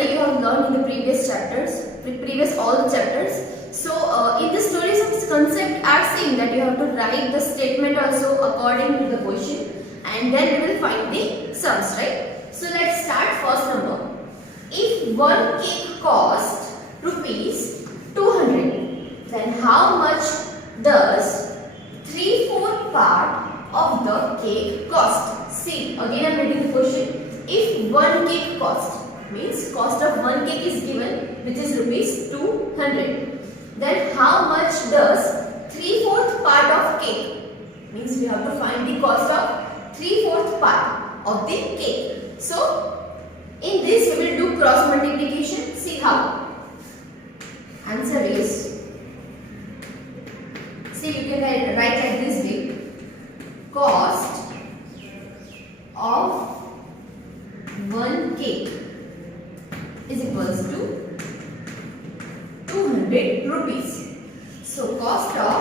already you have learned in the previous chapters, all the chapters. So in the stories of concept are saying that you have to write the statement also according to the question, and then we will find the sums, right? So let's start first number. If one cake cost rupees 200, then how much does 3/4 part of the cake cost? See, again I am reading the question. If one cake cost, means cost of one cake is given, which is rupees 200. Then how much does 3/4 part of cake? Means we have to find the cost of 3/4 part of the cake. So in this we will do cross multiplication. See how. Answer is, see, you can write like this way. Cost of one cake is equals to 200 rupees. So cost of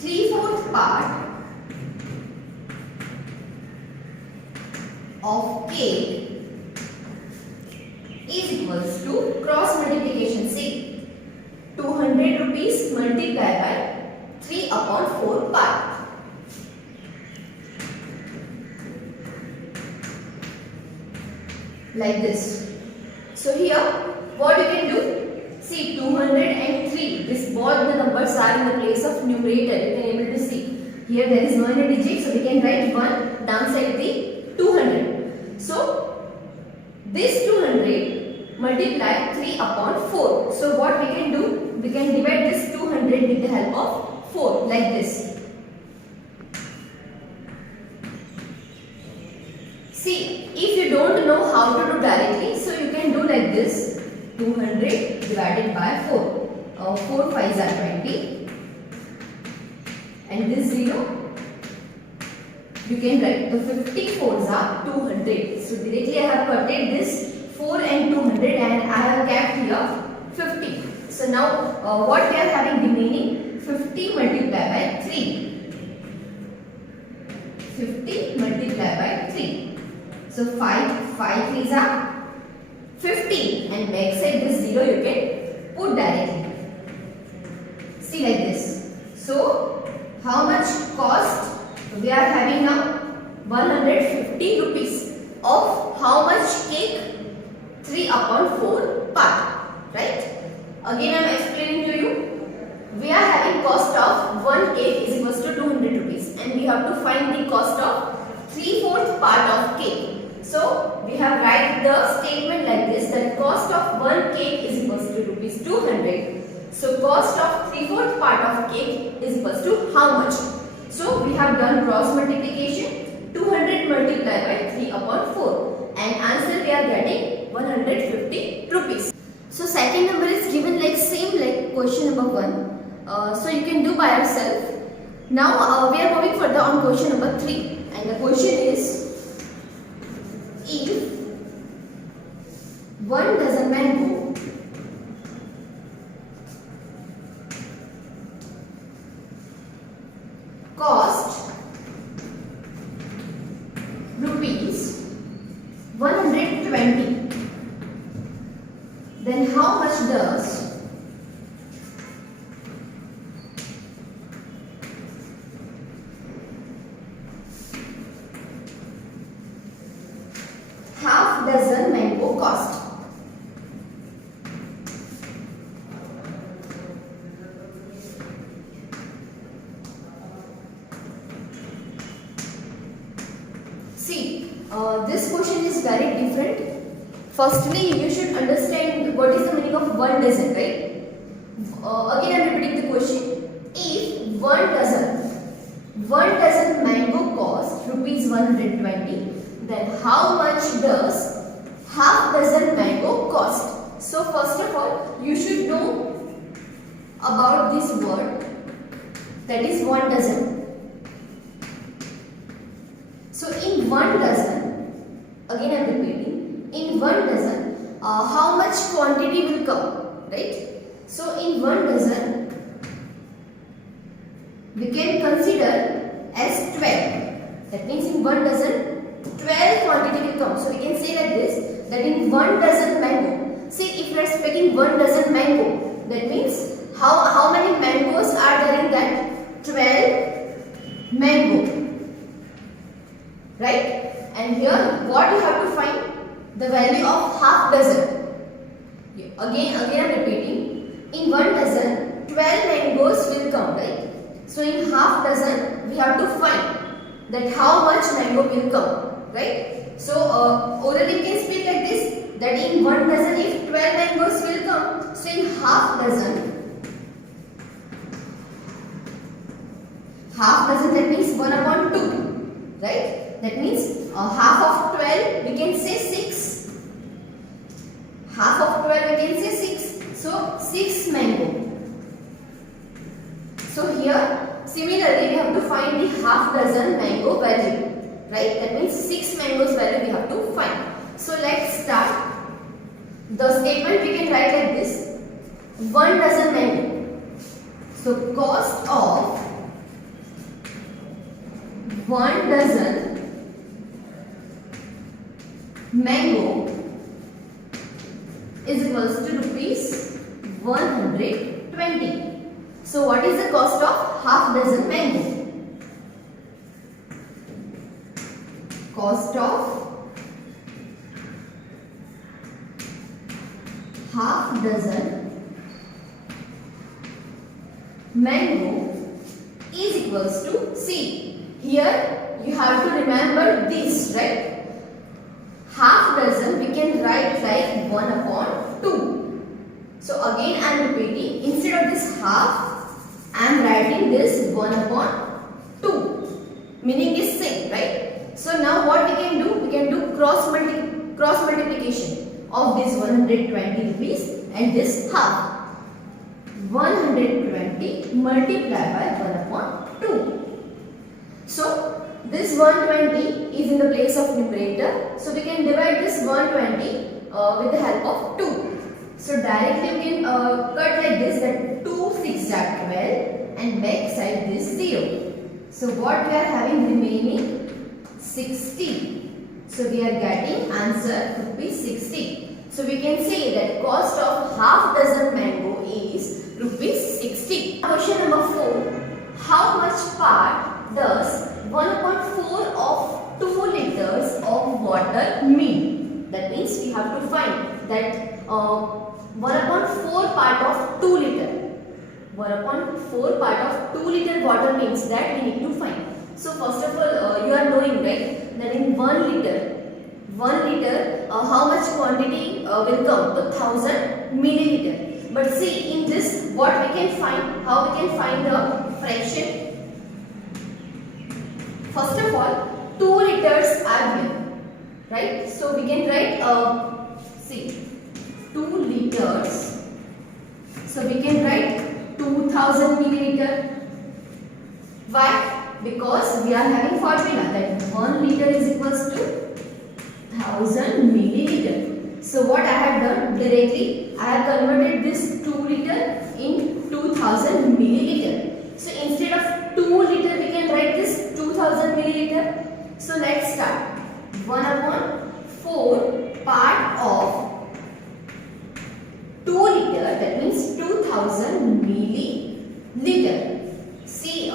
3/4 part of cake is equals to cross multiplication. See, 200 rupees multiplied by 3/4 part. Like this. So here what you can do, see 200 and 3, this both the numbers are in the place of numerator. You can able to see here there is no any digit, so we can write 1 downside the 200. So this 200 multiply 3/4. So what we can do, we can divide this 200 with the help of 4 like this. See, if you don't know how to do directly, so you can do like this. 200 divided by 4. 4 5s are 20. And this 0. You can write the 54s are 200. So directly I have cutted this 4 and 200 and I have kept here 50. So now what we are having remaining? 50 multiplied by 3. 50 multiplied by 3. So 5 3s are 15, and backside this 0 you can put directly. See like this. So how much cost we are having now? 150 rupees of how much cake? 3/4 part, right? Again I am explaining to you. We are having cost of one cake is equals to 200 rupees, and we have to find the cost of 3/4 part of cake. So we have write the statement like this, that cost of one cake is equals to rupees 200. So cost of 3/4 part of cake is equals to how much? So we have done cross multiplication. 200 multiplied by 3/4, and answer we are getting 150 rupees. So second number is given like same like question number 1. So you can do by yourself. Now we are moving further on question number 3, and the question is, if 1 dozen mango cost rupees 120, then how much does half dozen mango cost? See, this question is very different. Firstly, you should understand what is the meaning of 1 dozen, right? Again I am repeating the question. If 1 dozen mango cost rupees 120, then how much does half dozen mango cost? So first of all, you should know about this word, that is 1 dozen. So in 1 dozen, again I am repeating, in 1 dozen how much quantity will come, right? So in 1 dozen we can consider as 12. That means in 1 dozen 12 quantity will come. So we can say like this, that in 1 dozen mango. See, if we are speaking 1 dozen mango, that means how many mangoes are there in that? 12 mango. Right? And here what you have to find? The value of half dozen. Again I am repeating. In 1 dozen, 12 mangoes will come, right? So in half dozen, we have to find that how much mango will come, right? So orally we can speak like this, that in 1 dozen, if 12 mangoes will come, so in half dozen that means 1 upon 2, right? That means half of 12 we can say 6. Half of 12 we can say 6. So 6 mango. So here similarly we have to find the half dozen mango value, right? That means 6 mangoes value we have to find. So let's start. The statement we can write like this: 1 dozen mango. So cost of 1 dozen mango is equals to rupees 120. So what is the cost of half dozen mango? Cost of half dozen mango is equals to, see, here you have to remember this, right? Half dozen we can write like 1 upon 2. So again I am repeating, instead of this half I am writing this 1 upon 2. Meaning is same, right? So now what we can do? We can do cross multiplication of this 120 rupees and this half. 120 multiplied by 1 upon 2. So this 120 is in the place of numerator. So we can divide this 120 with the help of 2. So directly we can cut like this, that 2 6 are 12 and back side this 0. So what we are having remaining? 60. So we are getting answer rupees 60. So we can say that cost of half dozen mango is rupees 60. Question number 4. How much part does 1 upon 4 of 2 liters of water mean? That means we have to find that 1 upon 4 part of 2 liter. 1 upon 4 part of 2 liter water means that we need to find. So first of all, you are knowing, right, that in 1 liter, how much quantity will come? To 1000 milliliter. But see, in this what we can find? How we can find the fraction? First of all, 2 liters are here, right? So we can write, see, 2 liters. So we can write 2000 milliliter. Why? Because we are having formula that 1 liter is equals to 1000 milliliter. So what I have done directly, I have converted this 2 liter in 2000 milliliter. So instead of 2 liter, we can write this 2000 milliliter. So let's start. 1 upon 4 part of 2 liter, that means 2000 milliliter. See,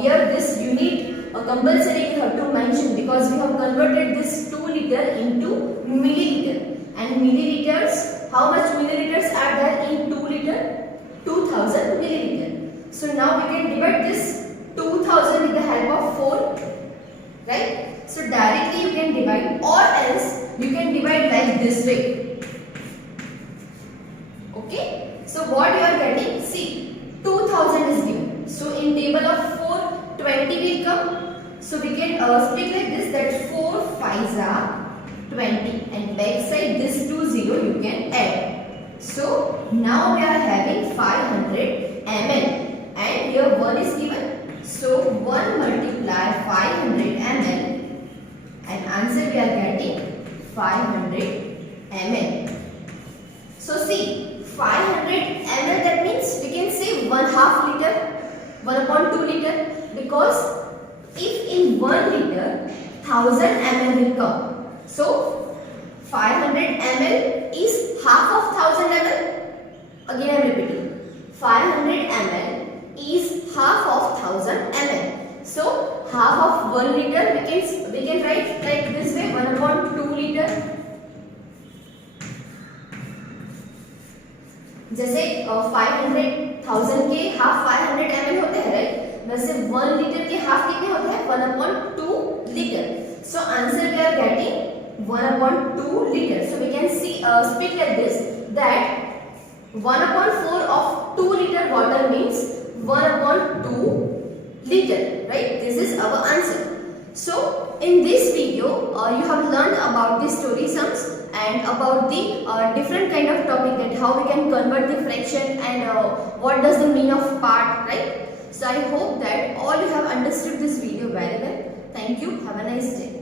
here this unit compulsory we have to mention, because we have converted this 2 liter into milliliter. And milliliters, how much milliliters are there in 2 liter? 2000 milliliter. So now we can divide this 2000 with the help of 4, right? So directly you can divide, or else you can divide like this way. Okay? So what you are getting? See, 2000 is given. So in table of 4, 20 will come. So we can speak like this, that 4 5s are 20, and back side this 2 0 you can add. So now we are having 500 ml, and here 1 is given. So 1 multiply 500 ml, and answer we are getting 500 ml. So see, 500 ml, that means we can say 1/2 liter, 1 upon 2 liter, because if in 1 liter 1000 ml will come. So 500 ml is half of 1000 ml. Again I am repeating. 500 ml is half of 1000 ml. So half of 1 liter we can write like this way, 1/2 liter. जैसे 500,000 के half 500 ml होते हैं, right? वैसे 1 litre के half कितने होते हैं? 1/2 liter. So answer we are getting 1/2 liter. So we can see speak like this, that 1/4 of 2 liter water means 1/2 liter, right? This is our answer. So in this video you have learned about the story sums and about the different kind of topic, that how we can convert the fraction and what does the mean of part, right? So I hope that all you have understood this video very well. Thank you. Have a nice day.